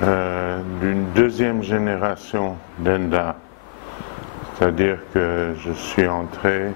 d'une deuxième génération d'Enda. C'est-à-dire que je suis entré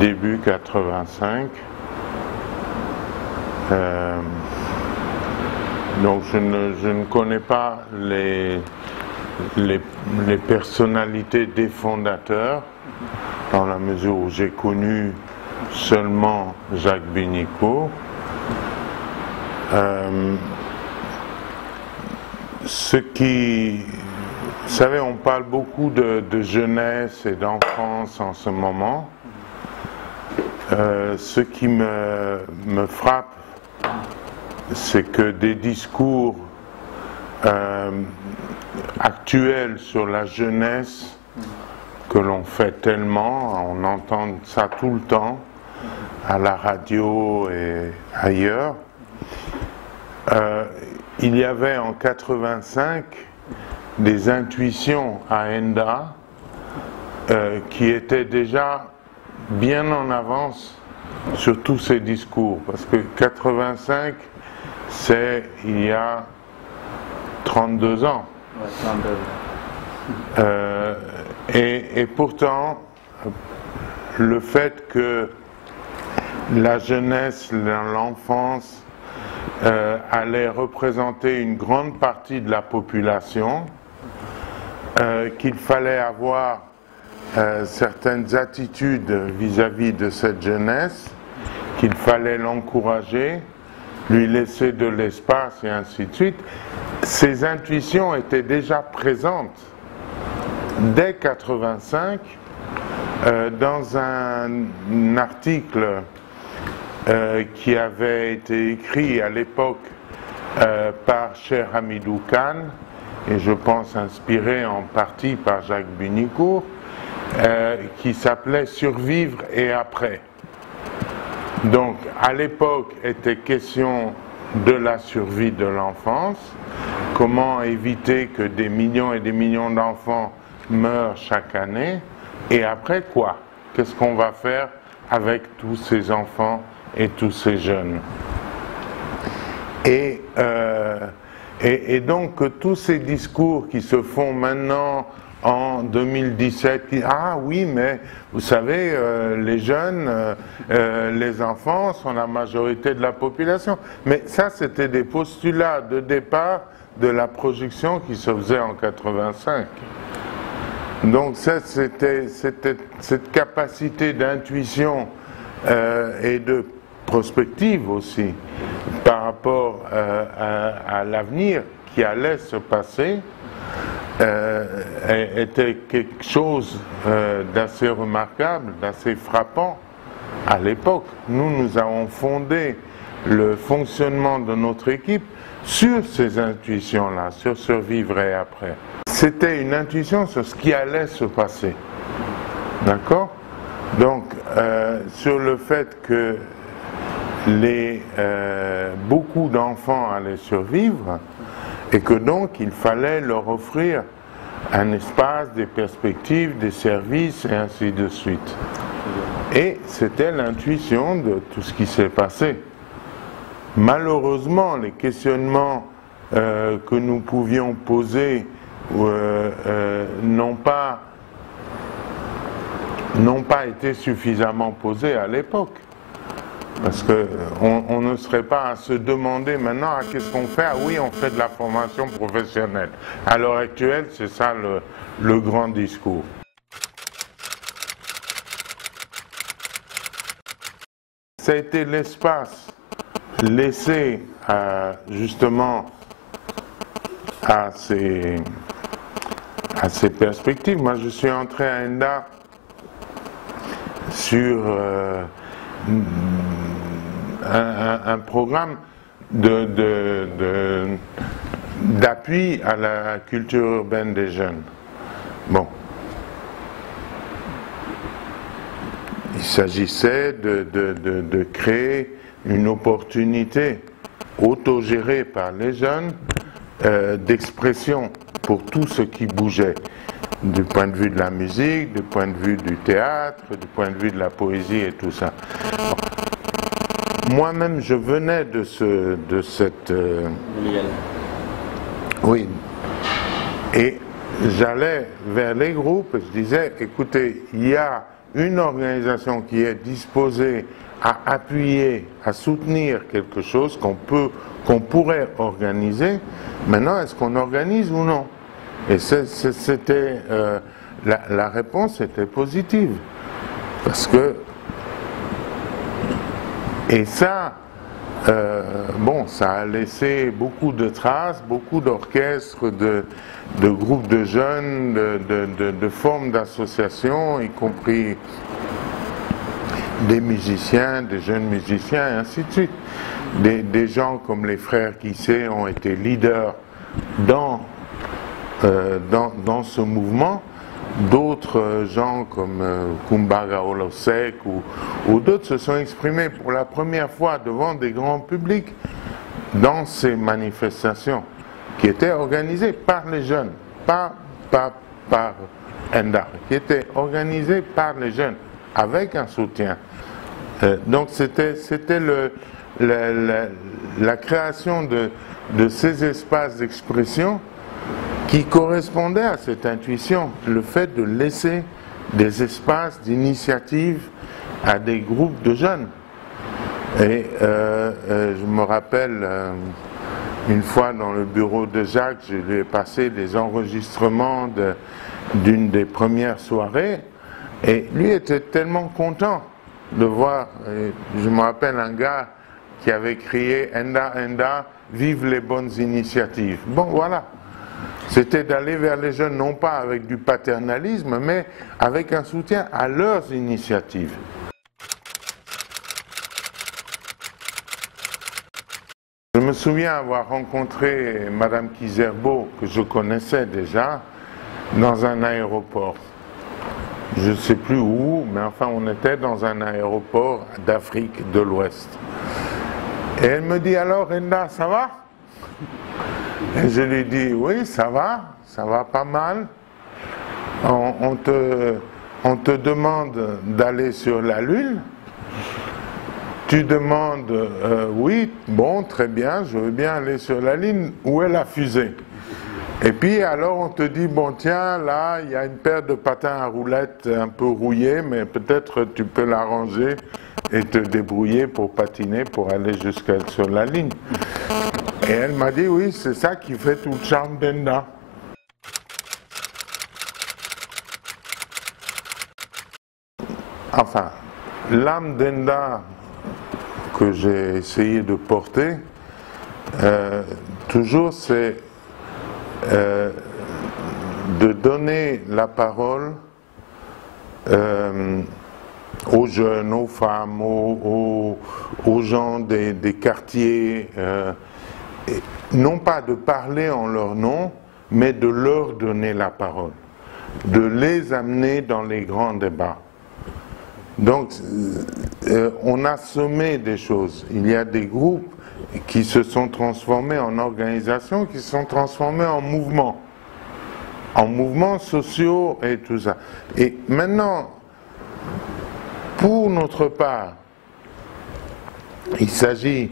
début 85. Donc je ne connais pas les personnalités des fondateurs, dans la mesure où j'ai connu seulement Jacques Binicourt. Vous savez, on parle beaucoup de jeunesse et d'enfance en ce moment. Ce qui me frappe, c'est que des discours actuels sur la jeunesse, que l'on fait tellement, on entend ça tout le temps, à la radio et ailleurs. Il y avait en 85 des intuitions à Enda qui étaient déjà bien en avance sur tous ces discours, parce que 85, c'est il y a 32 ans. Ouais, 32. Et pourtant, le fait que la jeunesse, l'enfance allait représenter une grande partie de la population, qu'il fallait avoir certaines attitudes vis-à-vis de cette jeunesse, qu'il fallait l'encourager, lui laisser de l'espace et ainsi de suite. Ces intuitions étaient déjà présentes dès 85 dans un article qui avait été écrit à l'époque par Cher Hamidou Khan, et je pense inspiré en partie par Jacques Binicourt, qui s'appelait « Survivre et après ». Donc, à l'époque, était question de la survie de l'enfance, comment éviter que des millions et des millions d'enfants meurent chaque année, et après quoi? Qu'est-ce qu'on va faire avec tous ces enfants et tous ces jeunes? Et donc, tous ces discours qui se font maintenant en 2017, ah oui, mais vous savez, les jeunes, les enfants sont la majorité de la population. Mais ça, c'était des postulats de départ de la projection qui se faisait en 85. Donc ça, c'était cette capacité d'intuition et de prospective aussi par rapport à l'avenir qui allait se passer, était quelque chose d'assez remarquable, d'assez frappant à l'époque. Nous avons fondé le fonctionnement de notre équipe sur ces intuitions-là, sur survivre et après. C'était une intuition sur ce qui allait se passer. D'accord? Donc, sur le fait que beaucoup d'enfants allaient survivre, et que donc il fallait leur offrir un espace, des perspectives, des services et ainsi de suite. Et c'était l'intuition de tout ce qui s'est passé. Malheureusement, les questionnements que nous pouvions poser n'ont pas été suffisamment posés à l'époque. Parce qu'on ne serait pas à se demander maintenant qu'est-ce qu'on fait. Ah oui, on fait de la formation professionnelle. À l'heure actuelle, c'est ça le grand discours. Ça a été l'espace laissé justement à ces perspectives. Moi, je suis entré à Enda sur un programme d'appui à la culture urbaine des jeunes. Bon. Il s'agissait de créer une opportunité autogérée par les jeunes d'expression pour tout ce qui bougeait, du point de vue de la musique, du point de vue du théâtre, du point de vue de la poésie et tout ça. Bon. Moi-même, je venais de cette... Oui. Et j'allais vers les groupes, je disais, écoutez, il y a une organisation qui est disposée à appuyer, à soutenir quelque chose qu'on pourrait organiser. Maintenant, est-ce qu'on organise ou non? Et c'était la réponse était positive. Parce que, et ça, bon, ça a laissé beaucoup de traces, beaucoup d'orchestres, de groupes de jeunes, de formes d'associations, y compris des musiciens, des jeunes musiciens, et ainsi de suite. Des gens comme les frères Kissé ont été leaders dans ce mouvement. D'autres gens comme Kumbaga Olosek ou d'autres se sont exprimés pour la première fois devant des grands publics dans ces manifestations qui étaient organisées par les jeunes, pas par Enda, qui étaient organisées par les jeunes avec un soutien. Donc c'était la création de ces espaces d'expression qui correspondait à cette intuition, le fait de laisser des espaces d'initiative à des groupes de jeunes. Et je me rappelle, une fois dans le bureau de Jacques, je lui ai passé des enregistrements d'une des premières soirées, et lui était tellement content de voir, je me rappelle un gars qui avait crié « Enda, Enda, vive les bonnes initiatives ». Bon, voilà. C'était d'aller vers les jeunes, non pas avec du paternalisme, mais avec un soutien à leurs initiatives. Je me souviens avoir rencontré Madame Kizerbo, que je connaissais déjà, dans un aéroport. Je ne sais plus où, mais enfin on était dans un aéroport d'Afrique de l'Ouest. Et elle me dit « Alors Enda, ça va ?» Et je lui dis, oui, ça va pas mal. On te demande d'aller sur la Lune. Tu demandes, oui, bon, très bien, je veux bien aller sur la Lune. Où est la fusée? Et puis alors on te dit, bon tiens, là, il y a une paire de patins à roulettes un peu rouillés, mais peut-être tu peux l'arranger et te débrouiller pour patiner, pour aller sur la ligne. Et elle m'a dit, oui, c'est ça qui fait tout le charme d'Enda. Enfin, l'âme d'Enda que j'ai essayé de porter, toujours, c'est de donner la parole aux jeunes, aux femmes, aux gens des quartiers, et non pas de parler en leur nom, mais de leur donner la parole, de les amener dans les grands débats. Donc, on a semé des choses. Il y a des groupes qui se sont transformés en organisations, qui se sont transformés en mouvements sociaux et tout ça. Et maintenant, pour notre part, il s'agit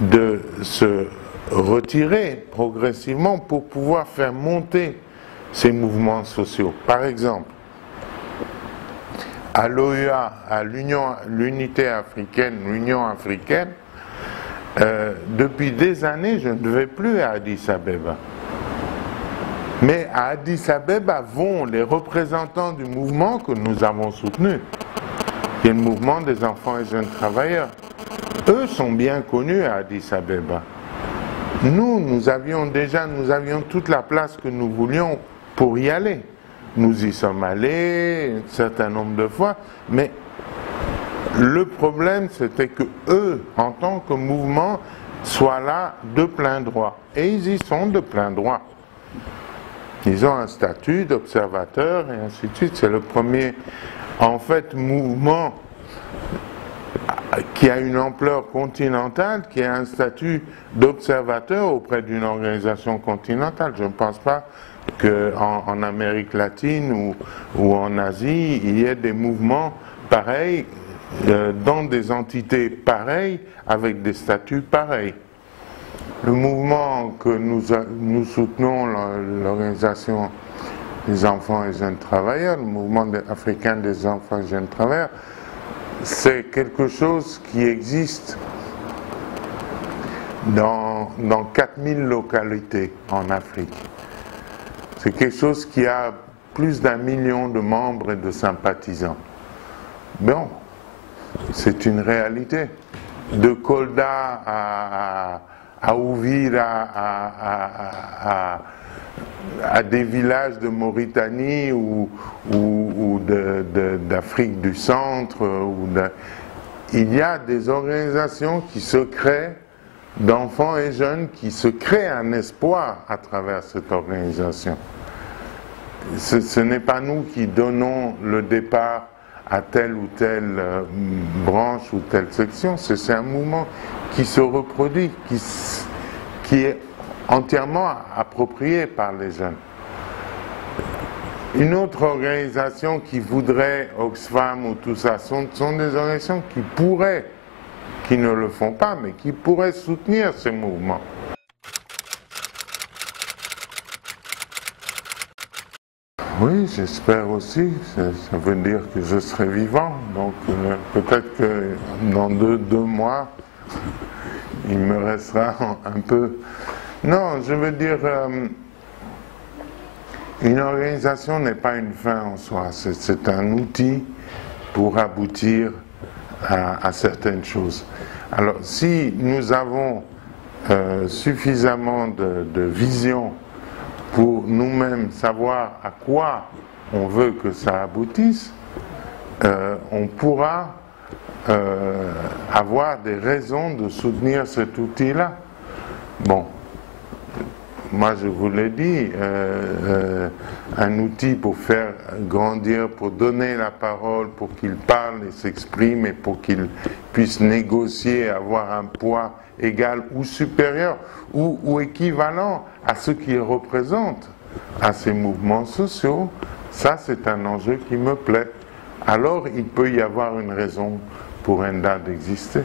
de se retirer progressivement pour pouvoir faire monter ces mouvements sociaux. Par exemple, à l'OUA, à l'unité africaine, l'Union africaine, depuis des années, je ne vais plus à Addis Abeba. Mais à Addis Abeba vont les représentants du mouvement que nous avons soutenu, qui est le mouvement des enfants et jeunes travailleurs. Eux sont bien connus à Addis Abeba. Nous avions toute la place que nous voulions pour y aller. Nous y sommes allés un certain nombre de fois, mais le problème c'était que eux, en tant que mouvement, soient là de plein droit. Et ils y sont de plein droit. Ils ont un statut d'observateur et ainsi de suite. C'est le premier, en fait, mouvement qui a une ampleur continentale, qui a un statut d'observateur auprès d'une organisation continentale. Je ne pense pas qu'en Amérique latine ou en Asie, il y ait des mouvements pareils, dans des entités pareilles, avec des statuts pareils. le mouvement que nous soutenons, l'organisation des enfants et jeunes travailleurs, le mouvement africain des enfants et jeunes travailleurs, c'est quelque chose qui existe dans 4000 localités en Afrique. C'est quelque chose qui a plus d'1 million de membres et de sympathisants. Bon, c'est une réalité. De Kolda à Ouvira, à des villages de Mauritanie ou d'Afrique du Centre, il y a des organisations qui se créent, d'enfants et jeunes qui se créent un espoir à travers cette organisation. Ce n'est pas nous qui donnons le départ à telle ou telle branche ou telle section, c'est un mouvement qui se reproduit, qui est entièrement approprié par les jeunes. Une autre organisation qui voudrait Oxfam ou tout ça, sont des organisations qui pourraient, qui ne le font pas, mais qui pourraient soutenir ces mouvements. Oui, j'espère aussi. Ça veut dire que je serai vivant. Donc peut-être que dans deux mois, il me restera un peu... Non, je veux dire, une organisation n'est pas une fin en soi. C'est un outil pour aboutir à certaines choses. Alors, si nous avons suffisamment de vision pour nous-mêmes savoir à quoi on veut que ça aboutisse, on pourra avoir des raisons de soutenir cet outil-là. Bon, moi je vous l'ai dit, un outil pour faire grandir, pour donner la parole, pour qu'il parle et s'exprime et pour qu'il puisse négocier, avoir un poids égal ou supérieur ou équivalent à ce qu'il représente à ces mouvements sociaux, ça c'est un enjeu qui me plaît. Alors il peut y avoir une raison pour ENDA d'exister.